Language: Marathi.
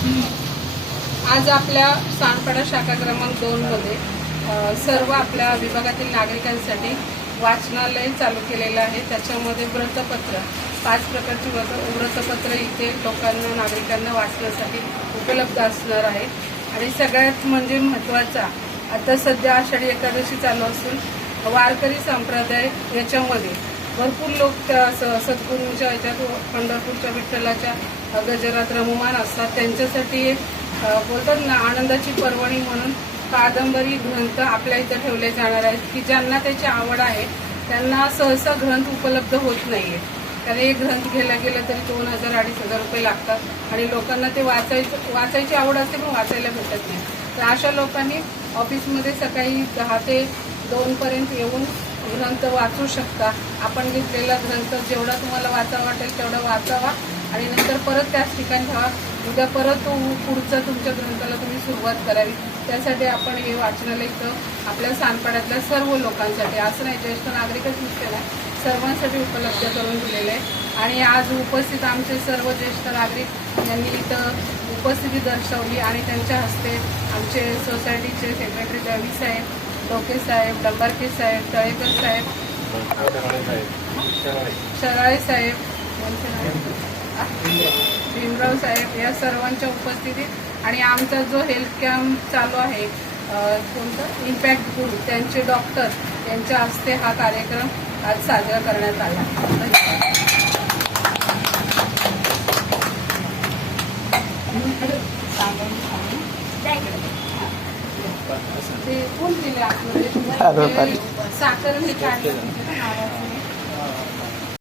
आज आपल्या सांडपाडा शाखा क्रमांक 2 मध्ये सर्व आपल्या विभागातील नागरिकांसाठी वाचनालय चालू केलेलं आहे। त्याच्यामध्ये व्रतपत्र 5 प्रकारची व्रतपत्र इथे लोकांना नागरिकांना वाचण्यासाठी उपलब्ध असणार आहे। आणि सगळ्यात म्हणजे महत्त्वाचा आता सध्या आषाढी एकादशी चालू असून वारकरी संप्रदाय याच्यामध्ये भरपूर लोक त्या सद्गुरूंच्या याच्यात पंढरपूरच्या विठ्ठलाच्या गजरात रममाण असतात। त्यांच्यासाठी एक बोलतात ना आनंदाची पर्वणी म्हणून कादंबरी ग्रंथ आपल्या इथं ठेवले जाणार आहेत की ज्यांना त्याची आवड आहे त्यांना सहसा ग्रंथ उपलब्ध होत नाहीये। कारण एक ग्रंथ घ्यायला गेलं तरी 2000-2500 रुपये लागतात आणि लोकांना ते वाचायची आवड असते पण वाचायला भेटत नाही। तर अशा लोकांनी ऑफिसमध्ये सकाळी 10 ते 2 पर्यंत येऊन ग्रंथ वाचू शकता। आपण घेतलेला ग्रंथ जेवढा तुम्हाला वाचावा वाटेल तेवढा वाचावा आणि नंतर परत त्याच ठिकाणी ठेवा। उद्या परत पुढचा तुमच्या ग्रंथाला तुम्ही सुरुवात करावी। त्यासाठी आपण हे वाचनालय इथं आपल्या सांडपाड्यातल्या सर्व लोकांसाठी असं नाही ज्येष्ठ नागरिकच नुसते नाही सर्वांसाठी उपलब्ध करून दिलेलं आहे। आणि आज उपस्थित आमचे सर्व ज्येष्ठ नागरिक यांनी इथं उपस्थिती दर्शवली आणि त्यांच्या हस्ते आमचे सोसायटीचे सेक्रेटरी दळवी साहेब, डोके साहेब, डंबारके साहेब, तळेकर साहेब, शराळे साहेब, भीमराव साहेब या सर्वांच्या उपस्थितीत आणि आमचा जो हेल्थ कॅम्प चालू आहे कोणतं इम्पॅक्ट ग्रुप त्यांचे डॉक्टर यांच्या हस्ते हा कार्यक्रम आज साजरा करण्यात आला। ते कोण दिले आतमध्ये साखर मी काढली